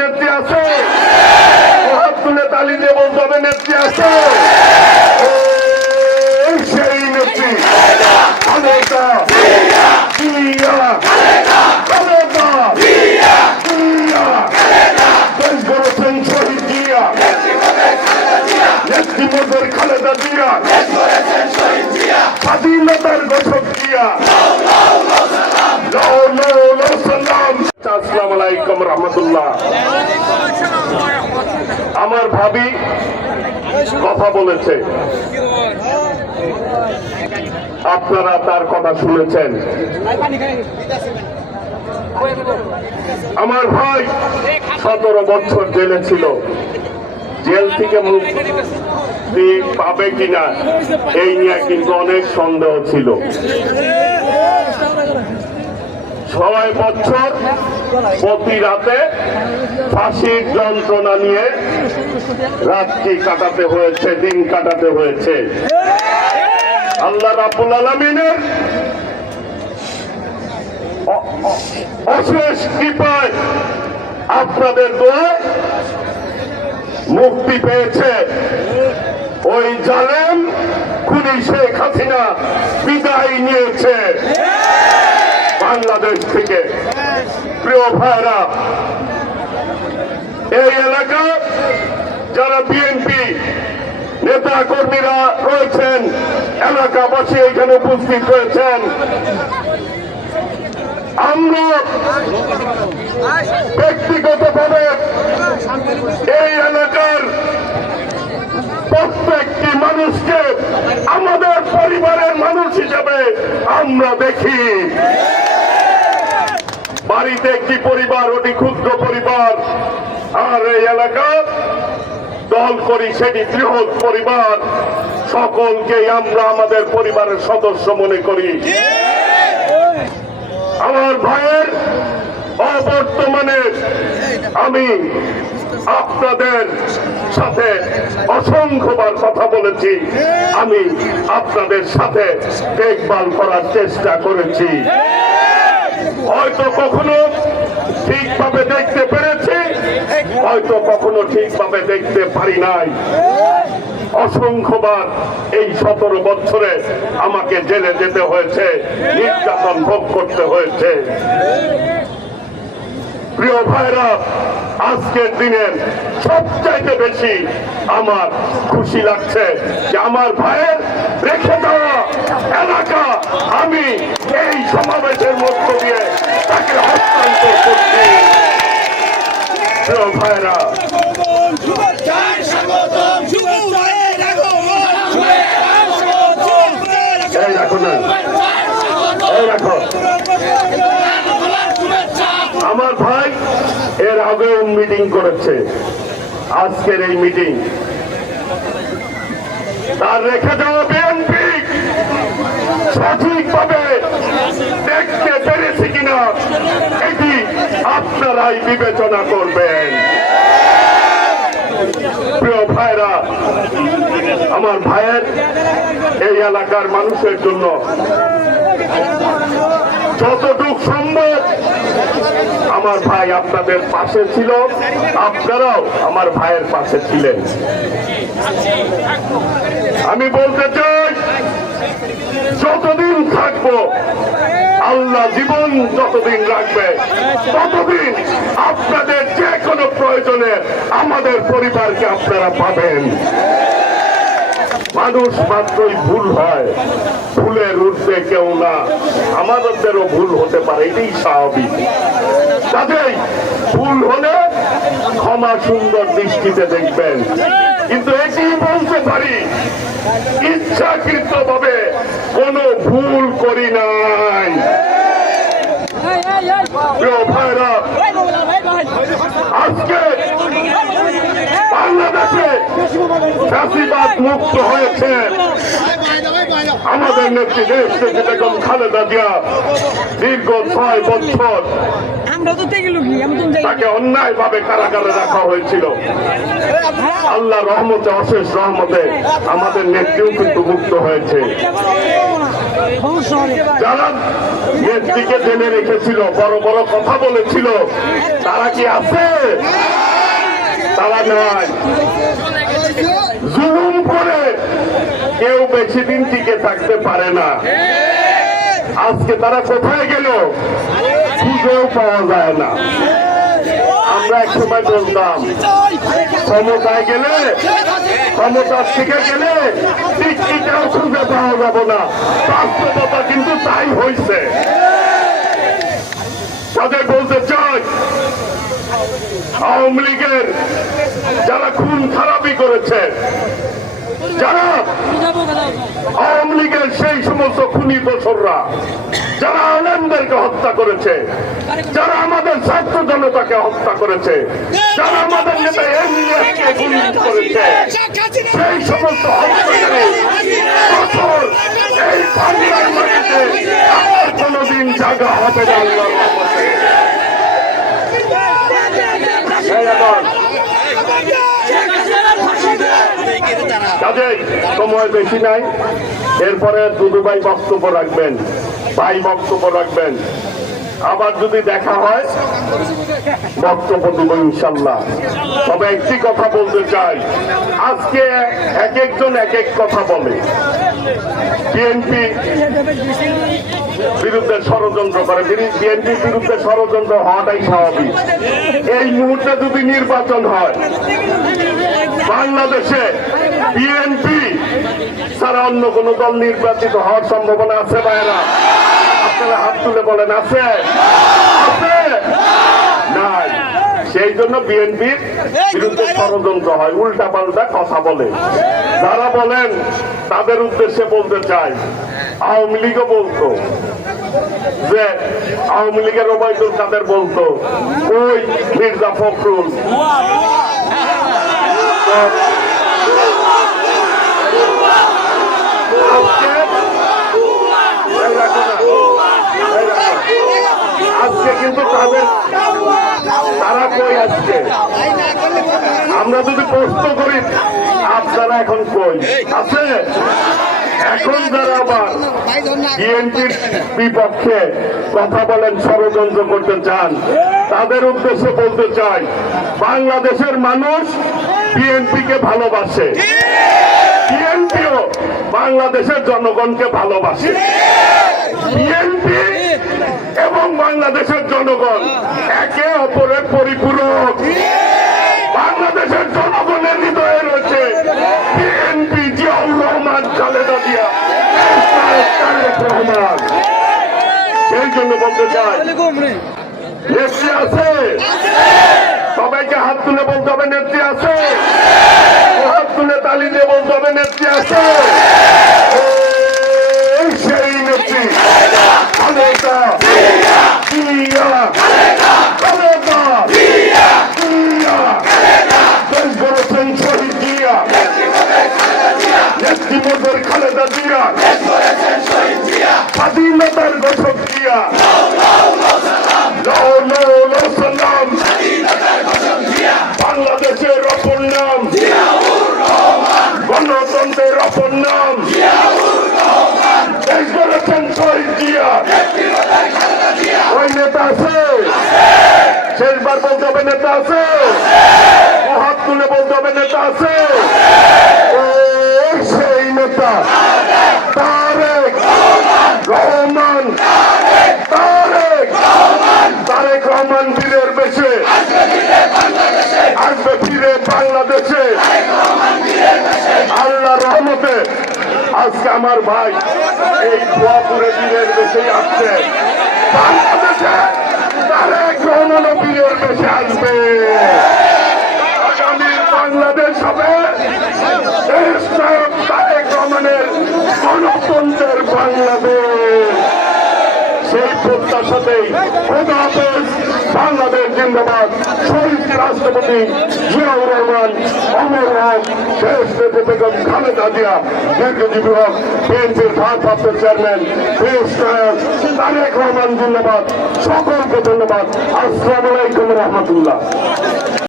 নেত্রী আছে? হাত তুলে তালি দিয়ে বলতে হবে নেত্রী আছে? সেই নেত্রী। খালেদা। জিয়া। খালেদা। জিয়া। দেশ গড়েছেন শহীদ জিয়া। নেত্রীপদের খালেদা জিয়া। স্বাধীনতার ঘোষক জিয়া। রহমতুল্লাহ। আমার ভাবি কথা বলেছে। আপনারা তার কথা শুনেছেন। আমার ভাই সতেরো বছর জেলে ছিল। জেল থেকে মুক্তি পাবে কিনা, এই নিয়ে কিন্তু অনেক সন্দেহ ছিল। ছয় বছর, প্রতি রাতে ফাঁসির যন্ত্রণা নিয়ে রাত্রি কাটাতে হয়েছে, দিন কাটাতে হয়েছে। আল্লাহ রাবুল আলমিনের অশেষ কৃপায় আপনাদের দোয়া মুক্তি পেয়েছে। ওই জালেম খুনি শেখ হাসিনা বিদায় নিয়েছে। বাংলাদেশ থেকে। প্রিয় ভাইরা এই এলাকা যারা বিএনপি নেতা কর্মীরা রয়েছেন, এলাকাবাসী এখানে উপস্থিত হয়েছেন, আমরা ব্যক্তিগতভাবে এই এলাকার প্রত্যেকটি মানুষকে আমাদের পরিবারের মানুষ হিসেবে আমরা দেখি। বাড়িতে একটি পরিবার? ওটি ক্ষুদ্র পরিবার। আর এই এলাকা দল করি সেটি বৃহৎ পরিবার। সকলকেই আমরা আমাদের পরিবারের সদস্য মনে করি। আমার ভাইয়ের অবর্তমানে আমি আপনাদের সাথে অসংখ্যবার কথা বলেছি। আমি আপনাদের সাথে দেখভাল করার চেষ্টা করেছি। হয়তো কখনো ঠিকভাবে দেখতে পেরেছি, হয়তো কখনো ঠিকভাবে দেখতে পারি নাই। অসংখ্যবার এই সতেরো বছরে আমাকে জেলে যেতে হয়েছে, নির্যাতন ভোগ করতে হয়েছে। প্রিয় ভাইরা আজকের দিনের সবচাইতে বেশি আমার খুশি লাগছে যে আমার ভাইয়ের রেখে দেওয়া এলাকা। আমি এই সমাবেশের মধ্য দিয়ে তাকে হস্তান্তর করছি। ভাইরা আমার ভাই এর আগেও মিটিং করেছে। আজকের এই মিটিং। তার রেখে দেওয়া সঠিকভাবে দেখতে পেরেছি কিনা, এটি আপনারাই বিবেচনা করবেন। প্রিয় ভাইরা, আমার ভাইয়ের এই এলাকার মানুষের জন্য যতটুক সম্ভব আমার ভাই আপনাদের পাশে ছিল, আপনারাও আমার ভাইয়ের পাশে ছিলেন। আমি বলতে চাই যতদিন থাকব, আল্লাহ জীবন যতদিন রাখবে, ততদিন আপনাদের যে কোনো প্রয়োজনে আমাদের পরিবারকে আপনারা পাবেন। মানুষ মাত্রই ভুল হয়, ভুলের ঊর্ধ্বে কেউ না। আমাদেরও ভুল হতে পারে, এটাই স্বাভাবিক। কাজেই ভুল হলে ক্ষমা সুন্দর দৃষ্টিতে দেখবেন। কিন্তু এটি বলতে পারি ইচ্ছাকৃত ভাবে কোনো ভুল করি নাই। আজকে বাংলাদেশে চাষিবাদ মুক্ত হয়েছে। আমাদের নেত্রী দেশ থেকে বেগম খালেদা জিয়া দীর্ঘ ছয় বছর তাকে অন্যায় ভাবে কারাগারে রাখা হয়েছিল। আল্লাহ রহমতে অশেষ রহমতে আমাদের নেত্রীও কিন্তু মুক্ত হয়েছে। যারা নেত্রীকে জেনে রেখেছিল বড় বড় কথা বলেছিল তারা কি আছে? তারা নয় জুলুম করে কেউ বেশি দিন টিকে থাকতে পারে না। আজকে তারা কোথায় গেল? খুঁজেও পাওয়া যায় না। আমরা এক সময় বলতাম, ক্ষমতায় গেলে, ক্ষমতার থেকে গেলে টিকটিটাও খুঁজে পাওয়া যাবে না। বাস্তবতা কিন্তু তাই হয়েছে তাদের বলতে চাই, আওয়ামী লীগের যারা খুন খারাপি করেছে যারা আওয়ামী লীগের সেই সমস্ত খুনি দোসররা যারা আনন্দকে হত্যা করেছে, যারা আমাদের ছাত্র জনতাকে হত্যা করেছে, যারা আমাদের নেতা এমনিয়াকে গুলি করেছে, সেই সমস্ত এই বাংলার মাটিতে কোনোদিন জায়গা হবে না আল্লাহর রহমতে। এই এখন কাজে সময় বেশি নাই। এরপরে দুদু ভাই বক্তব্য রাখবেন। ভাই বক্তব্য রাখবেন। আবার যদি দেখা হয়, বক্তব্য দেব ইনশাল্লাহ। তবে একটি কথা বলতে চাই। আজকে এক একজন এক এক কথা বলে। বিএনপি বিরুদ্ধে ষড়যন্ত্র করে। বিএনপির বিরুদ্ধে ষড়যন্ত্র হওয়াটাই স্বাভাবিক। এই মুহূর্তে যদি নির্বাচন হয়, বাংলাদেশে বিএনপি ছাড়া অন্য কোন দল নির্বাচিত হওয়ার সম্ভাবনা আছে বাইরা আপনারা হাত তুলে বলেন, আছে? আছে? নাই। সেই জন্য বিএনপির বিরুদ্ধে ষড়যন্ত্র হয় উল্টা পাল্টা কথা বলে। যারা বলেন, তাদের উদ্দেশ্যে বলতে চাই, আওয়ামী লীগও বলতো যে, আওয়ামী লীগের ওবায়দুল কাদের বলতো, ওই মির্জা ফখরুল। আজকে কিন্তু তাদের তারা কই আজকে? আমরা যদি প্রশ্ন করি, আপনারা এখন কই? আছে? এখন যারা আবার বিএনপির বিপক্ষে কথা বলেন, ষড়যন্ত্র করতে চান, তাদের উদ্দেশ্যে বলতে চাই, বাংলাদেশের মানুষ বিএনপিকে ভালোবাসে। বিএনপিও বাংলাদেশের জনগণকে ভালোবাসে। বিএনপি এবং বাংলাদেশের জনগণ একে অপরের পরিপূরক। বাংলাদেশের জনগণের হৃদয়ে রয়েছে বিএনপি জিয়াউর রহমান, খালেদা জিয়া রহমান। সেই জন্য বলতে চাই আছে? সবাইকে হাত তুলে বলতে হবে, নেত্রী আছে হাত তুলে তালি দিয়ে বলতে হবে, নেত্রী আছে সেই নেত্রী। খালেদা। জিয়া। খালেদা। জিয়া। দেশ গড়েছেন শহীদ জিয়া নেত্রী মোদের খালেদা জিয়া স্বাধীনতার ঘোষক জিয়া লো লো লো সালাম বাংলাদেশের অপর নাম গণতন্ত্রের অপর নাম দেশ গড়েছেন শহীদ জিয়া ওই নেতা আছে। শেষবার বলতে হবে নেতা আছে। হাত তুলে বলতে হবে নেতা আছে। সেই নেতা তারেক রহমান তারেক তারেক রহমান বীরের বেশে আসবে ফিরে বাংলাদেশে আল্লাহ রহমতে আজকে আমার ভাই এই ধোয়াপুরে বীরের বেশি আসছে। বাংলাদেশে তারেক রহমান বীরের বেশি আসবে আগামী বাংলাদেশ হবে দেশ নায়ক তারেক রহমানের গণতন্ত্রের বাংলাদেশ সেই প্রত্যাশাতেই খোদা হাফেজ বাংলাদেশ জিন্দাবাদ শহীদ রাষ্ট্রপতি জিয়াউর রহমান, অমর হক দেশ নেত্রী বেগম খালেদা জিয়া, দীর্ঘজীবী হক বিএনপির ভারপ্রাপ্ত চেয়ারম্যান, দেশ নায়ক তারেক রহমান জিন্দাবাদ সকলকে ধন্যবাদ। আসসালামু আলাইকুম রহমতুল্লাহ।